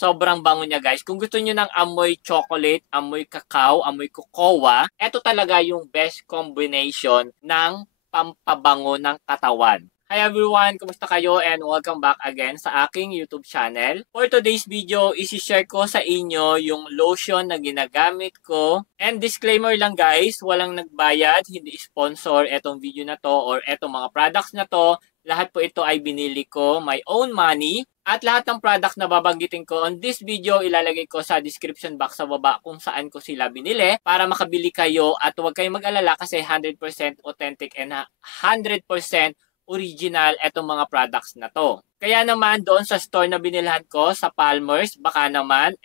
sobrang bango niya guys. Kung gusto niyo ng amoy chocolate, amoy cacao, amoy cocoa, eto talaga yung best combination ng pampabango ng katawan. Hi everyone! Kumusta kayo and welcome back again sa aking YouTube channel. For today's video, isi-share ko sa inyo yung lotion na ginagamit ko. And disclaimer lang guys, walang nagbayad, hindi sponsor etong video na to or etong mga products na to. Lahat po ito ay binili ko my own money. At lahat ng products na babanggitin ko on this video, ilalagay ko sa description box sa baba kung saan ko sila binili para makabili kayo at huwag kayong mag-alala kasi 100% authentic and 100% original etong mga products na to. Kaya naman doon sa store na binilhan ko sa Palmer's, baka naman,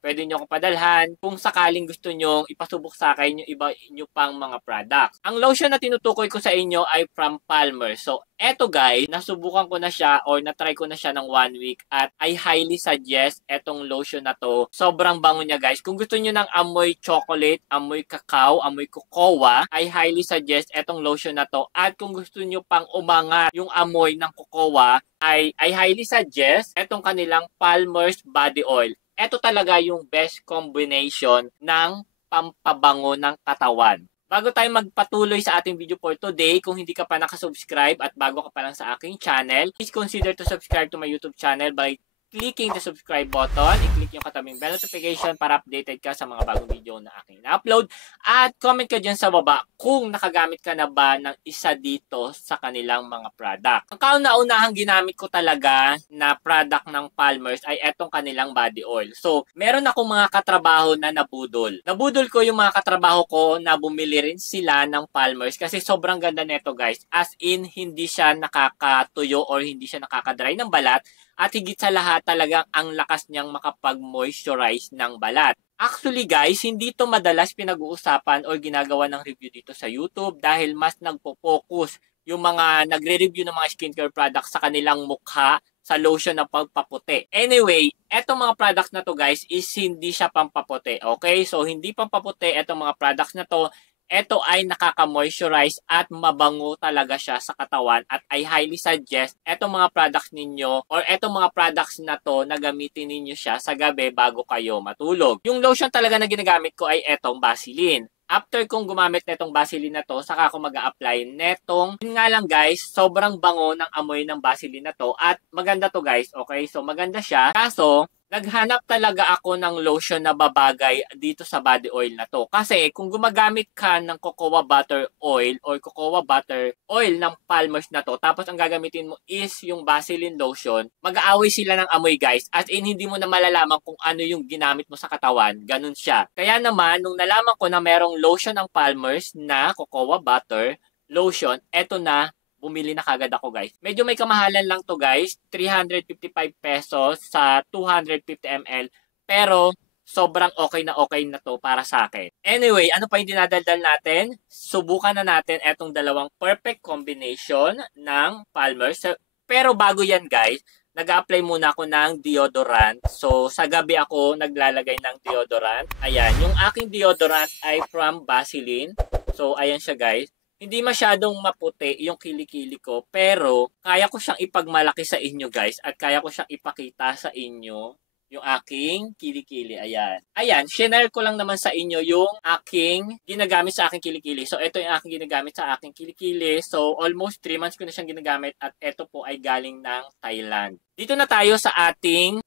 pwede nyo akong padalhan kung sakaling gusto nyo ipasubok sa akin yung iba nyo pang mga products. Ang lotion na tinutukoy ko sa inyo ay from Palmer's. So, eto guys, nasubukan ko na siya or natry ko na siya ng 1 week at I highly suggest etong lotion na to. Sobrang bango niya guys. Kung gusto nyo ng amoy chocolate, amoy cacao, amoy cocoa, I highly suggest etong lotion na to. At kung gusto nyo pang umangat yung amoy ng cocoa, I highly suggest etong kanilang Palmer's Body Oil. Ito talaga yung best combination ng pampabango ng katawan. Bago tayo magpatuloy sa ating video for today, kung hindi ka pa nakasubscribe at bago ka pa lang sa aking channel, please consider to subscribe to my YouTube channel by clicking the subscribe button. I-click yung katabing bell notification para updated ka sa mga bagong video na aking na-upload. At comment ka dyan sa baba kung nakagamit ka na ba ng isa dito sa kanilang mga product. Ang kauna-unahang ginamit ko talaga na product ng Palmer's ay etong kanilang body oil. So, meron akong mga katrabaho na nabudol. Nabudol ko yung mga katrabaho ko na bumili rin sila ng Palmer's kasi sobrang ganda nito guys. As in, hindi siya nakakatuyo or hindi siya nakakadry ng balat. At higit sa lahat talagang ang lakas niyang makapag-moisturize ng balat. Actually guys, hindi to madalas pinag-uusapan o ginagawa ng review dito sa YouTube dahil mas nagpo-focus yung mga nagre-review ng mga skincare products sa kanilang mukha sa lotion na pagpaputi. Anyway, etong mga products na to guys is hindi siya pampaputi. Okay? So hindi pampaputi etong mga products na to. Ito ay nakaka-moisturize at mabango talaga siya sa katawan at I highly suggest etong mga products ninyo or etong mga products na to na gamitin ninyo siya sa gabi bago kayo matulog. Yung lotion talaga na ginagamit ko ay etong Vaseline. After kong gumamit netong Vaseline na to, saka ako mag-a-apply netong, yun nga lang guys, sobrang bango ng amoy ng Vaseline na to at maganda to guys, okay? So maganda siya, kaso naghanap talaga ako ng lotion na babagay dito sa body oil na to. Kasi kung gumagamit ka ng cocoa butter oil or cocoa butter oil ng Palmer's na to, tapos ang gagamitin mo is yung Vaseline lotion, mag-aaway sila ng amoy guys. As in, hindi mo na malalaman kung ano yung ginamit mo sa katawan. Ganun siya. Kaya naman, nung nalaman ko na merong lotion ng Palmer's na cocoa butter lotion, eto na, bumili na kagad ako guys. Medyo may kamahalan lang to guys. 355 pesos sa 250 ml. Pero sobrang okay na to para sa akin. Anyway, ano pa yung dinadaldal natin? Subukan na natin etong dalawang perfect combination ng Palmer's. Pero bago yan guys, nag-apply muna ako ng deodorant. So, sa gabi ako naglalagay ng deodorant. Ayan, yung aking deodorant ay from Vaseline. So, ayan siya guys. Hindi masyadong maputi yung kilikili ko, pero kaya ko siyang ipagmalaki sa inyo guys at kaya ko siyang ipakita sa inyo yung aking kilikili. Ayan. Ayan, share ko lang naman sa inyo yung aking ginagamit sa aking kilikili. So, ito yung aking ginagamit sa aking kilikili. So, almost 3 months ko na siyang ginagamit at ito po ay galing ng Thailand. Dito na tayo sa ating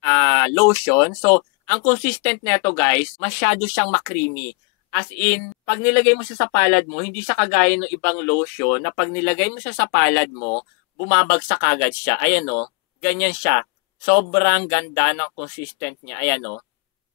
lotion. So, ang consistent nito guys, masyado siyang makrimi. As in, pag nilagay mo siya sa palad mo, hindi siya kagaya ng ibang lotion na pag nilagay mo siya sa palad mo, bumabagsak agad siya. Ayan o, ganyan siya. Sobrang ganda ng consistent niya. Ayan o.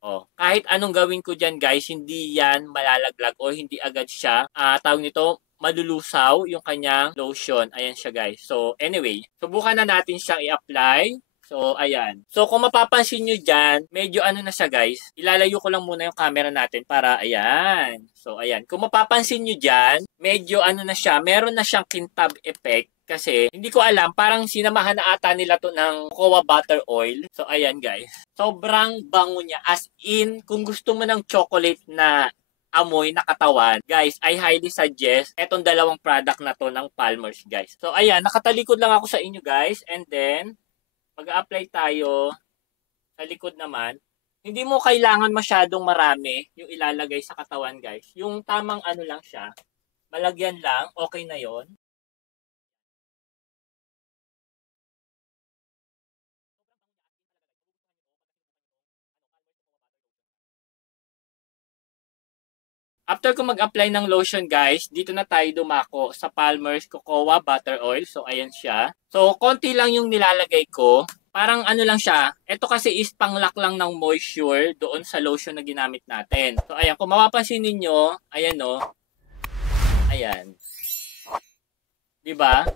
Oh, kahit anong gawin ko dyan guys, hindi yan malalaglag o hindi agad siya. Tawag nito, malulusaw yung kanyang lotion. Ayan siya guys. So anyway, subukan na natin siyang i-apply. So, ayan. So, kung mapapansin nyo dyan, medyo ano na siya guys. Ilalayo ko lang muna yung camera natin para, ayan. So, ayan. Kung mapapansin nyo dyan, medyo ano na siya, meron na siyang kintab effect. Kasi, hindi ko alam, parang sinamahan na ata nila to ng cocoa butter oil. So, ayan guys. Sobrang bango niya. As in, kung gusto mo ng chocolate na amoy na katawan, guys, I highly suggest etong dalawang product na to ng Palmer's guys. So, ayan. Nakatalikod lang ako sa inyo guys. And then, mag-a-apply tayo sa likod naman, hindi mo kailangan masyadong marami yung ilalagay sa katawan guys. Yung tamang ano lang siya, malagyan lang, okay na yon. After ko mag-apply ng lotion guys, dito na tayo dumako sa Palmer's Cocoa Butter Oil. So ayan siya. So konti lang yung nilalagay ko. Parang ano lang siya. Ito kasi is panglock lang ng moisture doon sa lotion na ginamit natin. So ayan, kung mapapansin ninyo, ayan o. Ayan. 'Di ba?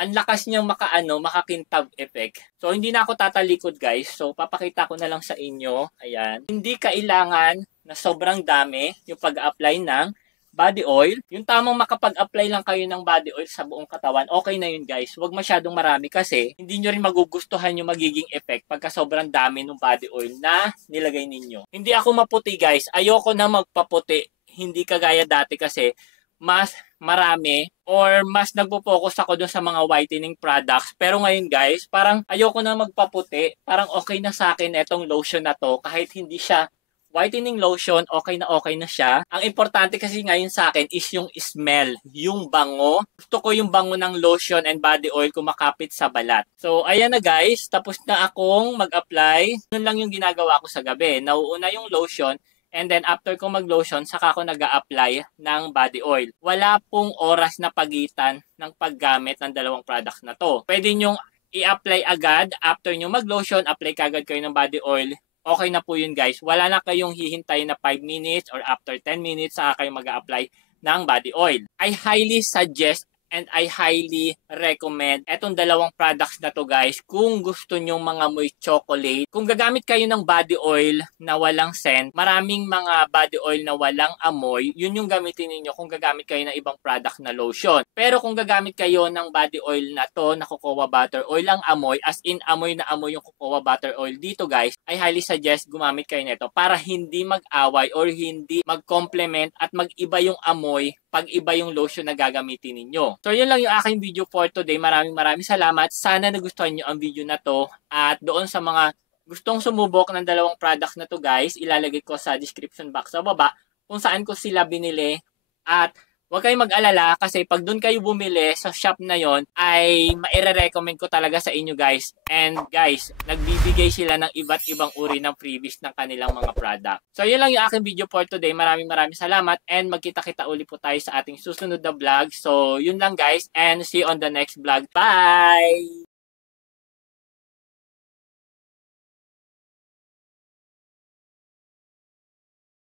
Ang lakas niyang makakintab effect. So hindi na ako tatalikod guys. So papakita ko na lang sa inyo. Ayan. Hindi kailangan na sobrang dami yung pag-apply ng body oil. Yung tamang makapag-apply lang kayo ng body oil sa buong katawan, okay na yun guys. Huwag masyadong marami kasi hindi nyo rin magugustuhan yung magiging effect pagka sobrang dami ng body oil na nilagay ninyo. Hindi ako maputi guys. Ayoko na magpaputi. Hindi kagaya dati kasi mas marami or mas nagpo-focus ako doon sa mga whitening products. Pero ngayon guys, parang ayoko na magpaputi. Parang okay na sa akin itong lotion na to kahit hindi siya whitening lotion, okay na siya. Ang importante kasi ngayon sa akin is yung smell, yung bango. Gusto ko yung bango ng lotion and body oil kumakapit sa balat. So, ayan na guys. Tapos na akong mag-apply. Yun lang yung ginagawa ko sa gabi. Nauuna yung lotion. And then after ko mag-lotion, saka ako nag-a-apply ng body oil. Wala pong oras na pagitan ng paggamit ng dalawang products na to. Pwede nyong i-apply agad. After nyo mag-lotion, apply kagad kayo ng body oil. Okay na po yun guys. Wala na kayong hihintay na 5 minutes or after 10 minutes saka kayo mag-a-apply ng body oil. I highly suggest and I highly recommend etong dalawang products na to guys kung gusto nyong mga amoy chocolate. Kung gagamit kayo ng body oil na walang scent, maraming mga body oil na walang amoy, yun yung gamitin niyo kung gagamit kayo ng ibang product na lotion. Pero kung gagamit kayo ng body oil na to, na cocoa butter oil ang amoy, as in amoy na amoy yung cocoa butter oil dito guys, I highly suggest gumamit kayo nito para hindi mag-away or hindi mag-complement at mag-iba yung amoy pag iba yung lotion na gagamitin ninyo. So yun lang yung aking video for today. Maraming salamat. Sana nagustuhan nyo ang video na to. At doon sa mga gustong sumubok ng dalawang products na to guys, ilalagay ko sa description box sa baba kung saan ko sila binili. At huwag kayong mag-alala kasi pag doon kayo bumili sa shop na yon ay maire-recommend ko talaga sa inyo guys. And guys, nagbibigay sila ng iba't ibang uri ng freebies ng kanilang mga product. So yun lang yung aking video for today. Maraming salamat and magkita-kita uli po tayo sa ating susunod na vlog. So yun lang guys and see you on the next vlog. Bye!